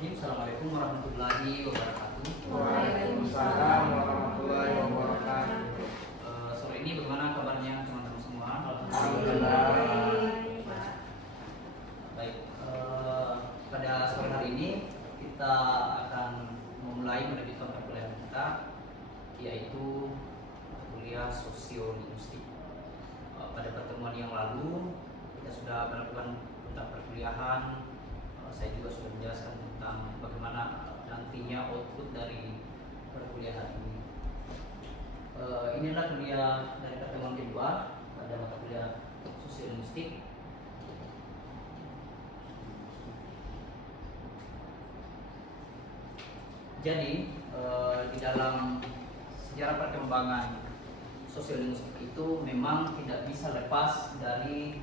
Bismillahirrahmanirrahim. Assalamualaikum warahmatullahi wabarakatuh. Waalaikumsalam warahmatullahi wabarakatuh. Sore ini bagaimana kabarnya teman-teman semua? Alhamdulillah. Baik. Pada sore hari ini kita akan memulai melanjutkan perkuliahan kita, yaitu kuliah sosiolinguistik. Pada pertemuan yang lalu kita sudah melakukan tentang perkuliahan. Saya juga sudah menjelaskan tentang bagaimana nantinya output dari perkuliahan ini. Inilah kuliah dari pertemuan kedua pada mata kuliah sosiolinguistik. Jadi di dalam sejarah perkembangan sosiolinguistik itu memang tidak bisa lepas dari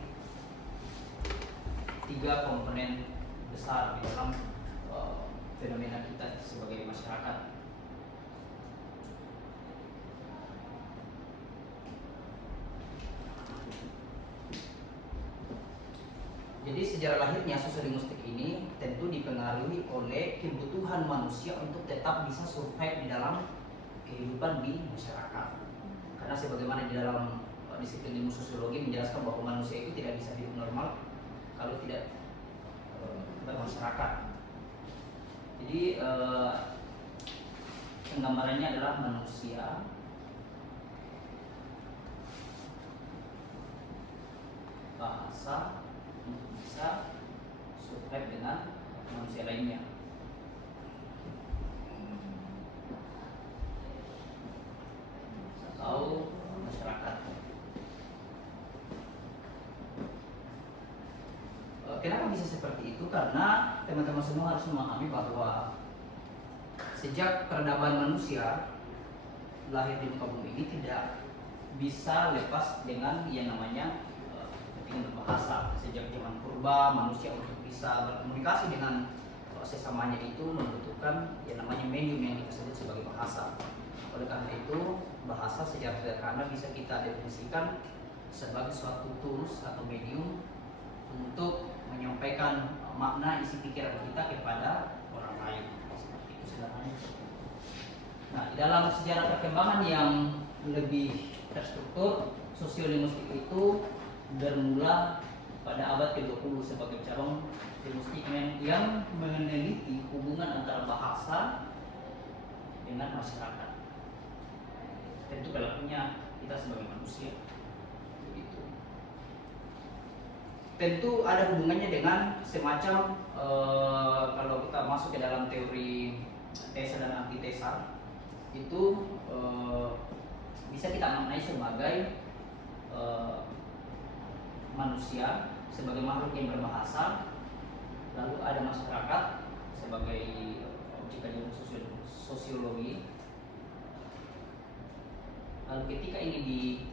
tiga komponen besar di dalam fenomena kita sebagai masyarakat. Jadi sejarah lahirnya sosiolinguistik ini tentu dipengaruhi oleh kebutuhan manusia untuk tetap bisa survive di dalam kehidupan di masyarakat. Karena sebagaimana di dalam disiplin ilmu sosiologi menjelaskan bahwa manusia itu tidak bisa hidup normal kalau tidak bermasyarakat. Jadi penggambarannya adalah manusia bahasa untuk bisa survive dengan manusia lainnya. Atau masyarakat. Kenapa bisa seperti itu? Karena teman-teman semua harus memahami bahwa sejak peradaban manusia lahir di muka bumi ini tidak bisa lepas dengan yang namanya kepentingan berbahasa. Sejak zaman purba, manusia untuk bisa berkomunikasi dengan sesamanya itu membutuhkan yang namanya medium yang kita sebut sebagai bahasa. Oleh karena itu, bahasa secara sederhana bisa kita definisikan sebagai suatu tools atau medium untuk menyampaikan makna isi pikiran kita kepada orang lain. Seperti itu sederhananya. Nah, di dalam sejarah perkembangan yang lebih terstruktur, sosiolinguistik itu bermula pada abad ke-20 sebagai cabang linguistik yang meneliti hubungan antara bahasa dengan masyarakat. Tentu berlakunya kita sebagai manusia. Begitu. Tentu ada hubungannya dengan semacam kalau kita masuk ke dalam teori tesa dan antitesa itu bisa kita maknai sebagai manusia sebagai makhluk yang berbahasa, lalu ada masyarakat sebagai objek kajian sosiologi. Lalu ketika ini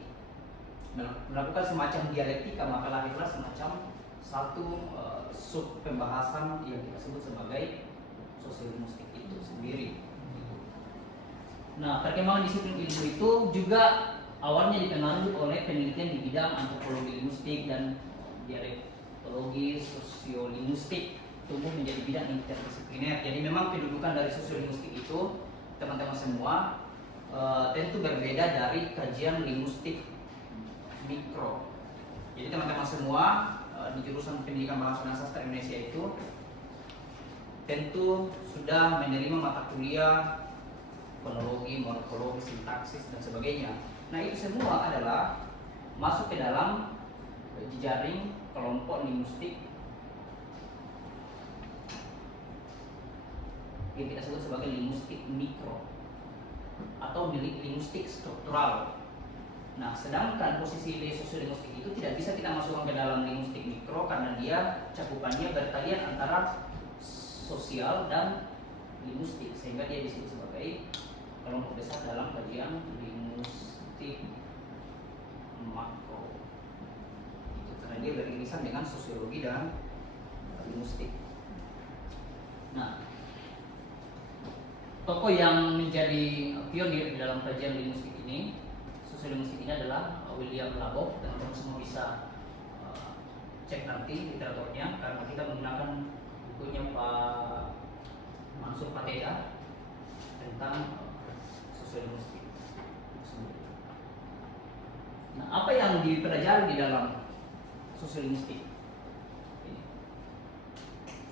melakukan semacam dialektika, maka lahirlah semacam satu sub pembahasan yang kita sebut sebagai sosiolinguistik itu sendiri. Nah, perkembangan disiplin ilmu itu juga awalnya dipengaruhi oleh penelitian di bidang antropologi linguistik dan dialektologi sosiolinguistik tumbuh menjadi bidang interdisipliner. Jadi memang kedudukan dari sosiolinguistik itu teman-teman semua tentu berbeda dari kajian linguistik mikro. Jadi teman-teman semua di jurusan pendidikan bahasa dan sastra Indonesia itu tentu sudah menerima mata kuliah fonologi, morfologi, sintaksis dan sebagainya. Nah, itu semua adalah masuk ke dalam jejaring kelompok linguistik yang kita sebut sebagai linguistik mikro atau linguistik struktural. Nah, sedangkan posisi sosiolinguistik itu tidak bisa kita masukkan ke dalam linguistik mikro karena dia cakupannya bertalian antara sosial dan linguistik, sehingga dia disebut sebagai kelompok besar dalam kajian linguistik makro. Itu karena dia beririsan dengan sosiologi dan linguistik. Nah, tokoh yang menjadi pionir di dalam kajian linguistik ini, sosiolinguistik ini adalah William Labov, dan teman semua bisa cek nanti literaturnya karena kita menggunakan bukunya Pak Mansur Pateda tentang sosial linguistik. Nah, apa yang dipelajari di dalam sosial linguistik?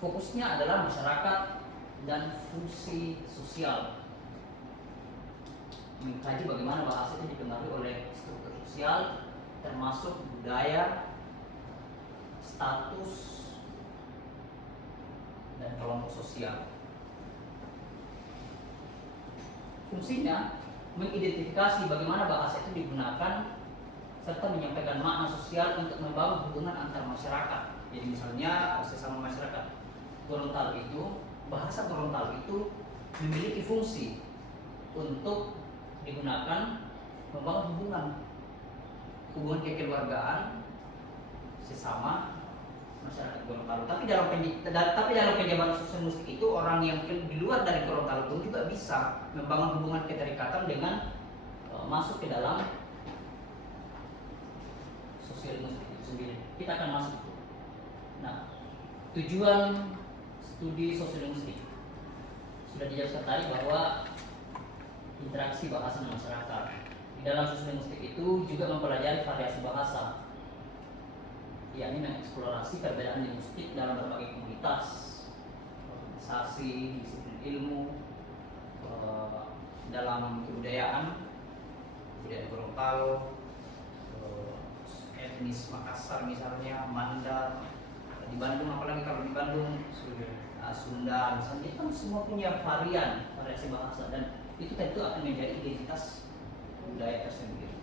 Fokusnya adalah masyarakat dan fungsi sosial. Mengkaji bagaimana bahasa itu dipengaruhi oleh struktur sosial, termasuk budaya, status, dan kelompok sosial. Fungsinya mengidentifikasi bagaimana bahasa itu digunakan serta menyampaikan makna sosial untuk membangun hubungan antar masyarakat. Jadi misalnya sesama masyarakat Gorontalo itu, bahasa Gorontalo itu memiliki fungsi untuk digunakan membangun hubungan kekeluargaan sesama masyarakat Gorontalo. Tapi dalam penjabaran sosial linguistik itu orang yang di luar dari Gorontalo pun juga bisa membangun hubungan keterikatan dengan masuk ke dalam sosial linguistik itu sendiri. Kita akan masuk. Nah, tujuan studi sosial linguistik sudah dijelaskan tadi bahwa interaksi bahasa dengan masyarakat. Di dalam sosial linguistik itu juga mempelajari variasi bahasa, yakni mengeksplorasi perbedaan linguistik dalam berbagai komunitas, organisasi, disiplin ilmu, dalam kebudayaan Gorontalo, etnis Makassar misalnya, Mandar, di Bandung, apalagi kalau di Bandung Sunda misalnya, itu kan semua punya variasi bahasa, dan itu tentu akan menjadi identitas budaya tersendiri.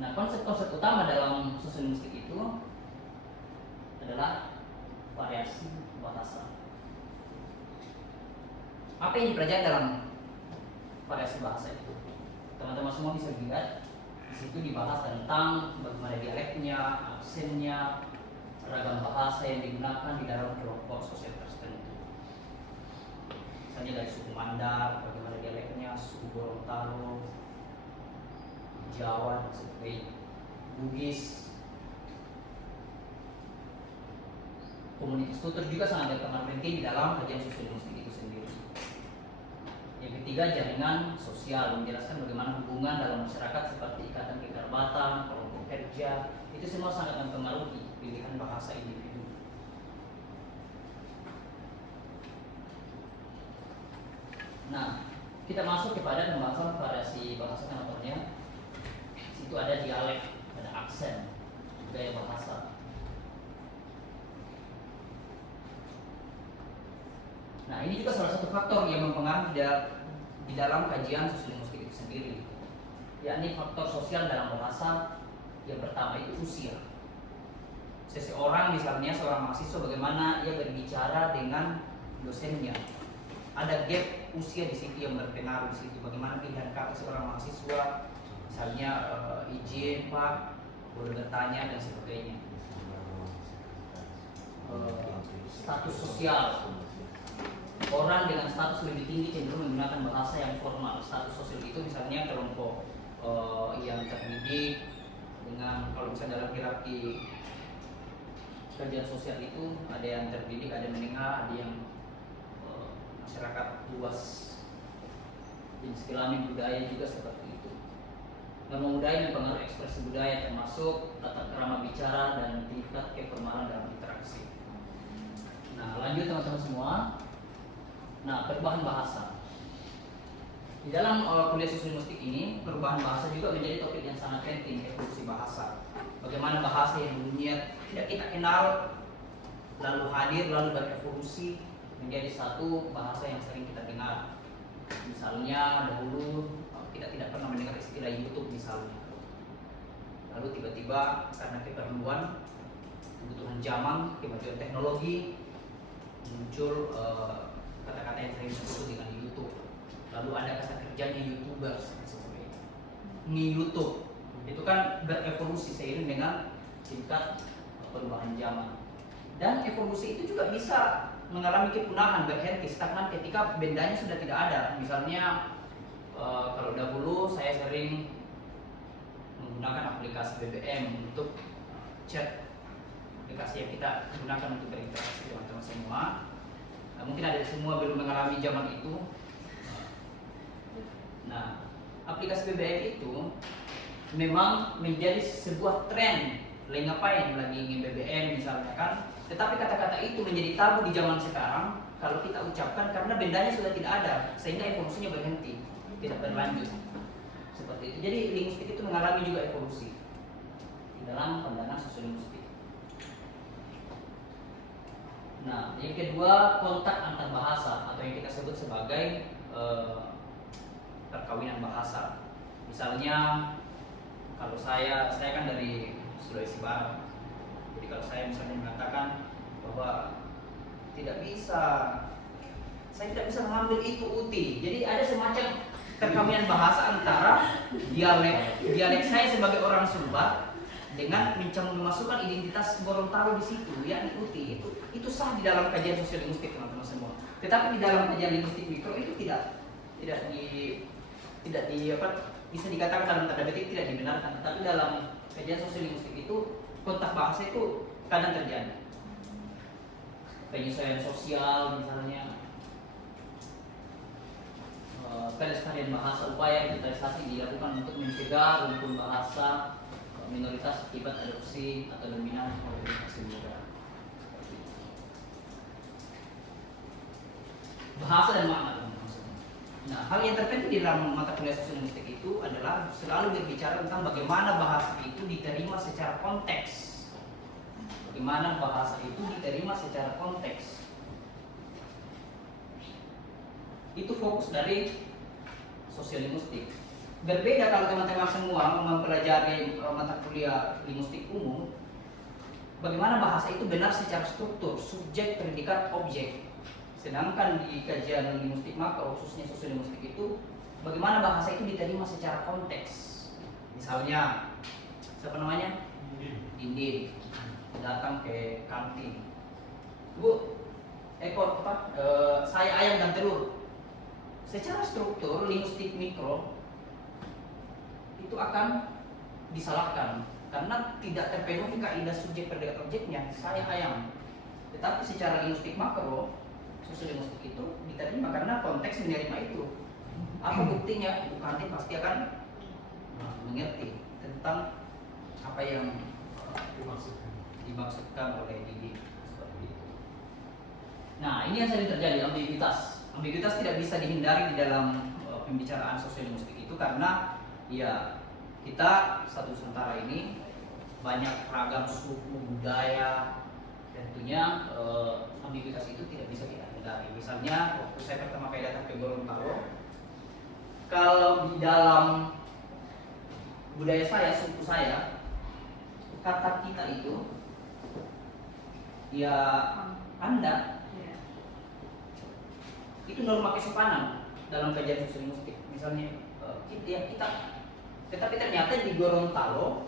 Nah, konsep-konsep utama dalam sosial linguistik itu adalah variasi bahasa. Apa yang dipelajari dalam variasi bahasa itu? Teman-teman semua bisa lihat di situ dibahas tentang bagaimana dialeknya, aksennya, ragam bahasa yang digunakan di dalam kelompok sosial tertentu. Misalnya dari suku Mandar, bagaimana dialeknya, suku Gorontalo, Jawa, dan sebagainya. Bugis. Komunitas tutur juga sangat berperan penting di dalam kajian sosial linguistik itu sendiri. Yang ketiga, jaringan sosial, menjelaskan bagaimana hubungan dalam masyarakat seperti ikatan kekerabatan, kelompok kerja, itu semua sangat mempengaruhi pilihan bahasa individu. Nah, kita masuk kepada pembahasan variasi bahasa, contohnya. Situ ada dialek, ada aksen, gaya bahasa. Nah, ini juga salah satu faktor yang mempengaruhi di dalam kajian sosial linguistik itu sendiri, yakni faktor sosial dalam bahasa. Yang pertama itu usia. Seseorang, misalnya seorang mahasiswa, bagaimana ia berbicara dengan dosennya. Ada gap usia di situ yang berpengaruh di situ. Bagaimana pilihan kata seorang mahasiswa, misalnya izin Pak, boleh bertanya, dan sebagainya. Status sosial. Orang dengan status lebih tinggi cenderung menggunakan bahasa yang formal. Status sosial itu misalnya kelompok yang terdidik, dengan kalau misalnya dalam hierarki kajian sosial itu ada yang terdidik, ada yang menengah, ada yang masyarakat luas. Jenis kelamin budaya juga seperti itu. Norma budaya mempengaruhi ekspresi budaya, termasuk tata krama bicara dan tingkat keformalan dalam interaksi. Nah, lanjut teman-teman semua. Nah, perubahan bahasa. Di dalam kuliah sosial linguistik ini, perubahan bahasa juga menjadi topik yang sangat penting, evolusi bahasa. Bagaimana bahasa yang dulunya tidak kita kenal, lalu hadir, lalu berevolusi menjadi satu bahasa yang sering kita dengar. Misalnya dahulu kita tidak pernah mendengar istilah YouTube misalnya. Lalu tiba-tiba karena keperluan, kebutuhan zaman, kemajuan teknologi, muncul kata-kata yang sering disebut dengan YouTube. Lalu ada kata kerjanya YouTubers dan sebagainya. YouTube itu kan berevolusi seiring dengan tingkat perubahan zaman. Dan evolusi itu juga bisa mengalami kepunahan, berhenti, stagnan ketika bendanya sudah tidak ada. Misalnya kalau dahulu saya sering menggunakan aplikasi BBM untuk chat aplikasi yang kita gunakan untuk berinteraksi teman-teman semua. Mungkin ada semua belum mengalami zaman itu. Nah, aplikasi BBM itu memang menjadi sebuah tren. Ngapain lagi ingin BBM misalnya kan? Tetapi kata-kata itu menjadi tabu di zaman sekarang kalau kita ucapkan karena bendanya sudah tidak ada, sehingga evolusinya berhenti, tidak berlanjut. Seperti itu. Jadi linguistik itu mengalami juga evolusi di dalam pandangan sosiolinguistik. Nah, yang kedua, kontak antar bahasa atau yang kita sebut sebagai perkawinan bahasa. Misalnya kalau saya kan dari Sulawesi Barat. Jadi kalau saya misalnya mengatakan bahwa saya tidak bisa mengambil itu uti. Jadi ada semacam perkawinan bahasa antara dialek saya sebagai orang Sumba dengan memasukkan identitas Gorontalo di situ, yakni uti. Itu sah di dalam kajian sosiolinguistik teman-teman semua. Tetapi di dalam kajian linguistik mikro itu tidak bisa dikatakan dalam tanda petik tidak dibenarkan. Tetapi dalam kajian sosiolinguistik itu kontak bahasa itu kadang terjadi. Penyesuaian sosial misalnya, pelestarian bahasa, upaya digitalisasi dilakukan untuk mencegah rumpun bahasa minoritas akibat adopsi atau dominan organisasi budaya. Bahasa dan makna. Nah, hal yang terpenting di dalam mata kuliah sosiolinguistik itu adalah selalu berbicara tentang bagaimana bahasa itu diterima secara konteks. Bagaimana bahasa itu diterima secara konteks. Itu fokus dari sosiolinguistik. Berbeda kalau teman-teman semua mempelajari mata kuliah linguistik umum, bagaimana bahasa itu benar secara struktur, subjek, predikat, objek. Sedangkan di kajian linguistik makro, khususnya sosiolinguistik itu, bagaimana bahasa itu diterima secara konteks. Misalnya, siapa namanya? Dindin datang ke kantin. Bu, saya ayam dan telur. Secara struktur linguistik mikro itu akan disalahkan karena tidak terpenuhi kaidah subjek predikat objeknya, saya ayam. Tetapi secara linguistik makro, sosiolinguistik itu diterima karena konteks menerima itu. Apa buktinya? Ibu kantin pasti akan mengerti tentang apa yang dimaksudkan oleh Didi seperti itu. Nah, ini yang sering terjadi, ambiguitas. Ambiguitas tidak bisa dihindari di dalam pembicaraan sosiolinguistik itu karena ya kita satu Nusantara ini banyak ragam suku, budaya, tentunya ambiguitas itu tidak bisa kita hindari. Misalnya waktu saya pertama kali datang ke Gorontalo, kalau di dalam budaya saya, suku saya, kata kita itu ya Anda itu norma kesopanan dalam kajian sosiolinguistik. Misalnya kita, tetapi ternyata di Gorontalo,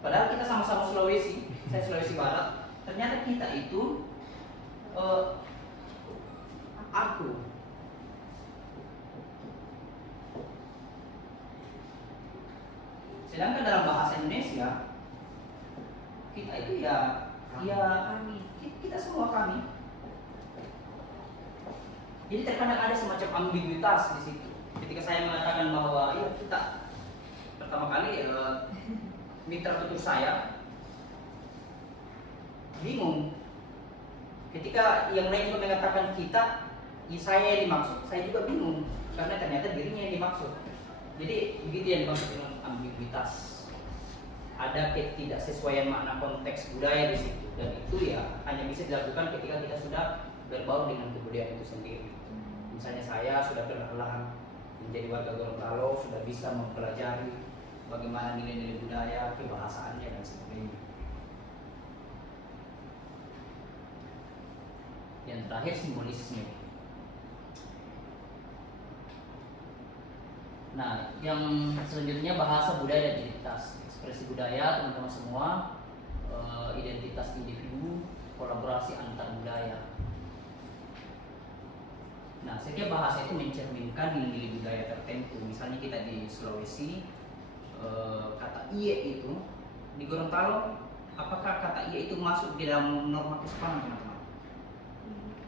padahal kita sama-sama Sulawesi, saya Sulawesi Barat, ternyata kita itu aku. Sedangkan dalam bahasa Indonesia kita itu ya kami, kita semua kami. Jadi terkadang ada semacam ambiguitas di situ. Ketika saya mengatakan bahwa ya kita pertama kali mitra tutur saya bingung. Ketika yang lain juga mengatakan kita, ya saya yang dimaksud, saya juga bingung karena ternyata dirinya yang dimaksud. Jadi begitu yang dimaksud dengan ambiguitas. Ada ketidaksesuaian makna konteks budaya di situ, dan itu ya hanya bisa dilakukan ketika kita sudah berbaur dengan kebudayaan itu sendiri. Misalnya saya sudah perlahan menjadi warga Gorontalo, sudah bisa mempelajari bagaimana nilai-nilai budaya, kebahasaannya dan sebagainya. Yang terakhir simbolisme. Nah, yang selanjutnya bahasa, budaya, dan identitas. Ekspresi budaya, teman-teman semua, identitas individu, kolaborasi antar budaya. Nah, setiap bahasa itu mencerminkan nilai budaya tertentu. Misalnya kita di Sulawesi, kata iye itu di Gorontalo apakah kata iya itu masuk di dalam norma kesopanan teman-teman?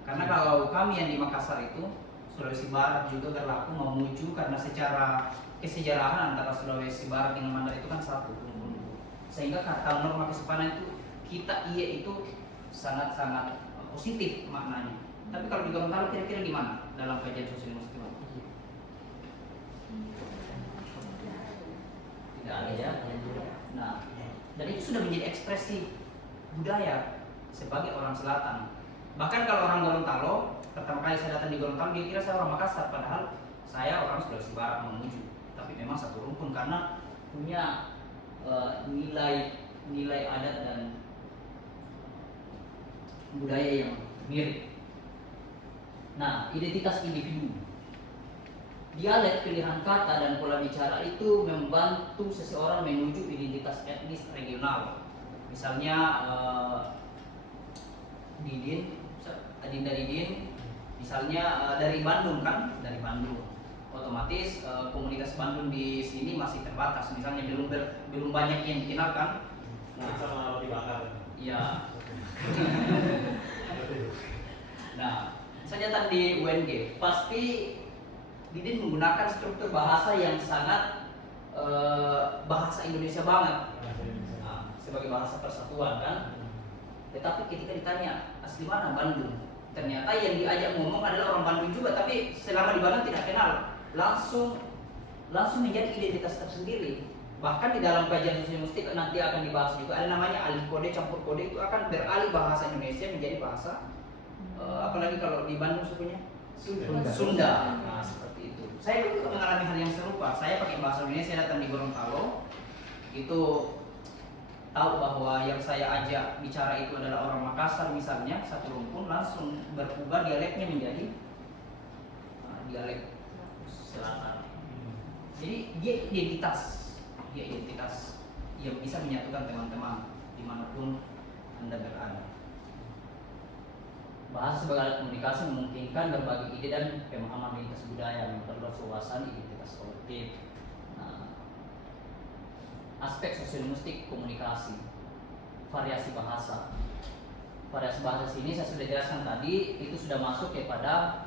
Karena kalau kami yang di Makassar itu, Sulawesi Barat juga berlaku memuju karena secara kesejarahan antara Sulawesi Barat dengan Mandar itu kan satu. Sehingga kata norma kesopanan itu kita iya itu sangat-sangat positif maknanya. Tapi kalau di Gorontalo kira-kira gimana dalam kajian sosial linguistik? Tidak ada ya. Nah, dan itu sudah menjadi ekspresi budaya sebagai orang selatan. Bahkan kalau orang Gorontalo, pertama kali saya datang di Gorontalo dia kira saya orang Makassar, padahal saya orang Sulawesi Barat menuju. Tapi memang satu rumpun karena punya nilai adat dan budaya yang mirip. Nah, identitas individu, dialek, pilihan kata dan pola bicara itu membantu seseorang menuju identitas etnis regional. Misalnya Adinda Didin, misalnya dari Bandung kan, dari Bandung. Otomatis komunitas Bandung di sini masih terbatas. Misalnya belum banyak yang dikenalkan. Nah, sama roti bakar. Ya. Nah, misalnya tadi di UNG, pasti Didin menggunakan struktur bahasa yang sangat bahasa Indonesia banget. Nah, sebagai bahasa persatuan kan. Tetapi ketika ditanya asli mana Bandung, ternyata yang diajak ngomong adalah orang Bandung juga, tapi selama di Bandung tidak kenal, langsung menjadi identitas tersendiri. Bahkan di dalam kajian sosial linguistik nanti akan dibahas juga ada namanya alih kode campur kode, itu akan beralih bahasa Indonesia menjadi bahasa apalagi kalau di Bandung sukunya Sunda. Nah, seperti itu. Saya juga mengalami hal yang serupa. Saya pakai bahasa Indonesia datang di Gorontalo, itu tahu bahwa yang saya ajak bicara itu adalah orang Makassar misalnya, satu rumpun, langsung berubah dialeknya menjadi dialek selatan. Jadi dia identitas yang bisa menyatukan teman-teman dimanapun Anda berada. Bahasa sebagai alat komunikasi memungkinkan berbagi ide dan pemahaman lintas budaya, memperluas wawasan identitas kolektif. Aspek sosial linguistik komunikasi, variasi bahasa. Variasi bahasa sini saya sudah jelaskan tadi, itu sudah masuk kepada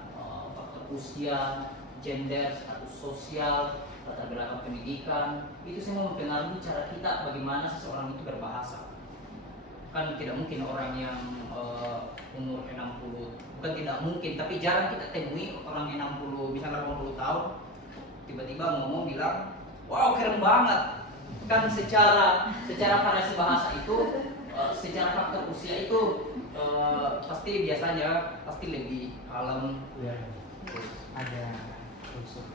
faktor usia, gender, status sosial, latar belakang pendidikan. Itu semua mempengaruhi cara kita bagaimana seseorang itu berbahasa. Kan tidak mungkin orang yang umur 60, bukan tidak mungkin, tapi jarang kita temui orang 60, misalnya 80 tahun tiba-tiba ngomong bilang, wow keren banget. Kan secara variasi bahasa itu, secara faktor usia itu pasti biasanya lebih kalem. Ya, ada unsur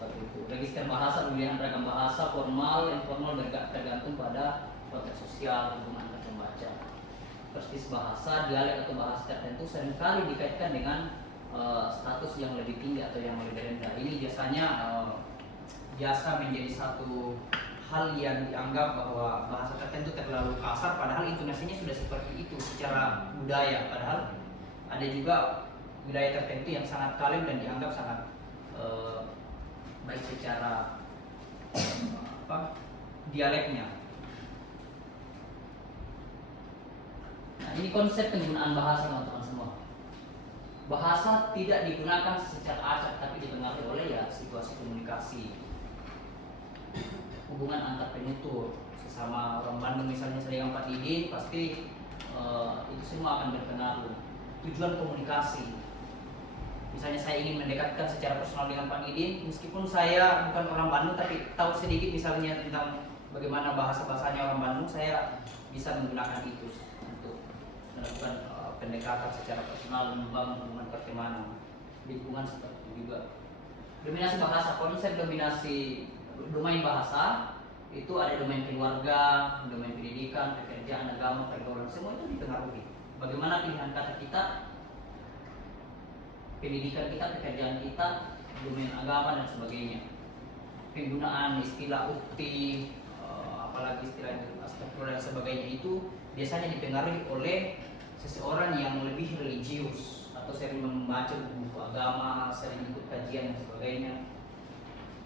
Seperti itu. Register bahasa, pemilihan ragam bahasa, formal, informal tergantung pada konteks sosial, hubungan antar pembaca. Persis bahasa, dialek atau bahasa tertentu seringkali dikaitkan dengan status yang lebih tinggi atau yang lebih rendah. Ini biasa menjadi satu hal yang dianggap bahwa bahasa tertentu terlalu kasar, padahal intonasinya sudah seperti itu secara budaya. Padahal ada juga budaya tertentu yang sangat kalem dan dianggap sangat baik secara dialeknya. Nah, ini konsep penggunaan bahasa teman-teman semua. Bahasa tidak digunakan secara acak, tapi dipengaruhi oleh situasi komunikasi, hubungan antar penutur sesama orang Bandung, misalnya saya yang Pak Didin, pasti itu semua akan berpengaruh. Tujuan komunikasi, misalnya saya ingin mendekatkan secara personal dengan Pak Didin, meskipun saya bukan orang Bandung tapi tahu sedikit misalnya tentang bagaimana bahasanya orang Bandung, saya bisa menggunakan itu untuk melakukan pendekatan secara personal, membangun hubungan pertemanan. Lingkungan seperti itu juga. Dominasi bahasa, konsep domain bahasa itu ada domain keluarga, domain pendidikan, pekerjaan, agama, pergaulan, semua itu dipengaruhi. Bagaimana pilihan kata kita, pendidikan kita, pekerjaan kita, domain agama dan sebagainya. Penggunaan istilah ukti, apalagi istilah astagfirullah dan sebagainya itu biasanya dipengaruhi oleh seseorang yang lebih religius atau sering membaca buku agama, sering ikut kajian dan sebagainya.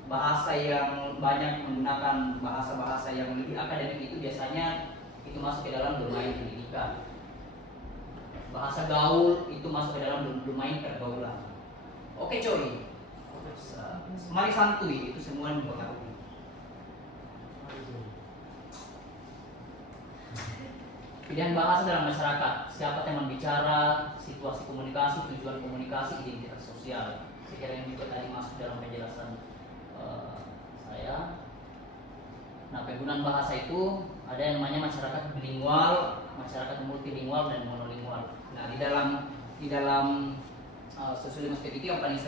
Bahasa yang banyak menggunakan bahasa-bahasa yang lebih akademik itu biasanya itu masuk ke dalam domain pendidikan. Bahasa gaul itu masuk ke dalam domain pergaulan. Oke coy, mari santuy, itu semua yang mempengaruhi. Pilihan bahasa dalam masyarakat, siapa teman bicara, situasi komunikasi, tujuan komunikasi, identitas sosial. Sekiranya yang juga tadi masuk dalam penjelasan saya. Nah, penggunaan bahasa itu ada yang namanya masyarakat bilingual, masyarakat multilingual, dan monolingual. Nah, di dalam sosiologi itu yang paling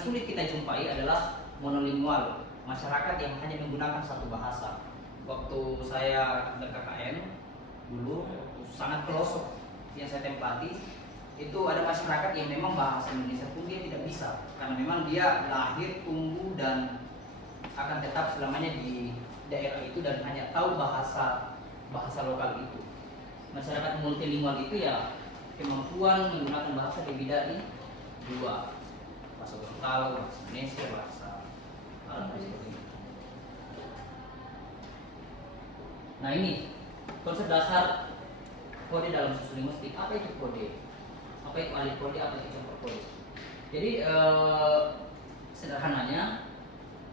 sulit kita jumpai adalah monolingual, masyarakat yang hanya menggunakan satu bahasa. Waktu saya ber-KKN dulu sangat pelosok yang saya tempati, itu ada masyarakat yang memang bahasa Indonesia pun dia tidak bisa, karena memang dia lahir, tumbuh, dan akan tetap selamanya di daerah itu dan hanya tahu bahasa lokal itu. Masyarakat multilingual itu ya kemampuan menggunakan bahasa lebih dari dua, bahasa lokal, bahasa Indonesia, bahasa Arab, dan sebagainya. Nah, ini konsep dasar kode dalam sosiolingwistik. Apa itu kode? Apa itu alih kode? Apa itu campur kode? Jadi sederhananya,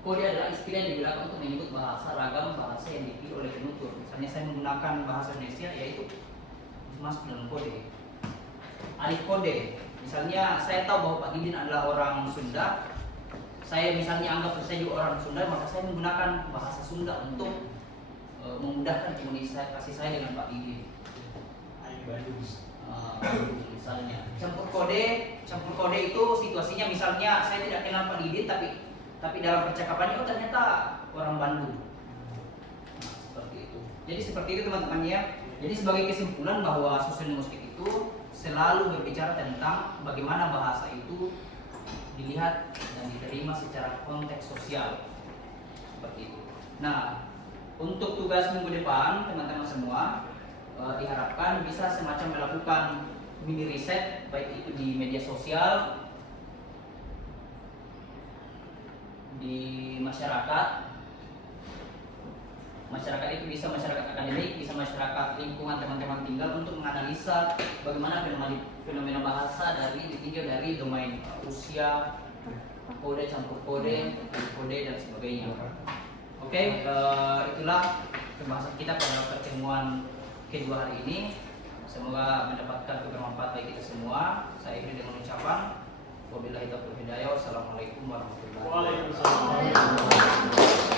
kode adalah istilah yang digunakan untuk menyebut ragam bahasa yang dipilih oleh penutur. Misalnya saya menggunakan bahasa Indonesia, yaitu masuk dalam kode. Alih kode, misalnya saya tahu bahwa Pak Didin adalah orang Sunda. Saya misalnya anggap saya juga orang Sunda, maka saya menggunakan bahasa Sunda untuk memudahkan komunikasi saya dengan Pak Didin. Misalnya campur kode itu situasinya, misalnya saya tidak kenal Pak Didin, tapi dalam percakapannya ternyata orang Bandung. Nah, seperti itu. Jadi seperti itu teman-teman ya. Jadi sebagai kesimpulan bahwa sosiolingwistik itu selalu berbicara tentang bagaimana bahasa itu dilihat dan diterima secara konteks sosial. Seperti itu. Nah, untuk tugas minggu depan teman-teman semua diharapkan bisa semacam melakukan mini riset, baik itu di media sosial, di masyarakat itu bisa masyarakat akademik, bisa masyarakat lingkungan teman-teman tinggal, untuk menganalisa bagaimana fenomena bahasa ditinjau dari domain usia, kode, campur kode, dan sebagainya. Oke, itulah pembahasan kita pada pertemuan kedua hari ini. Semoga mendapatkan kebermanfaat bagi kita semua. Saya akhiri dengan ucapan wabillahi taufiq hidayah. Wassalamualaikum warahmatullahi wabarakatuh. Waalaikumsalam.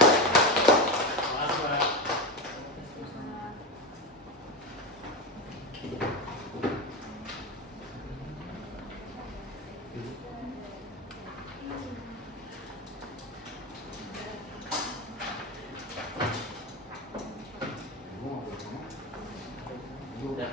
Sudah.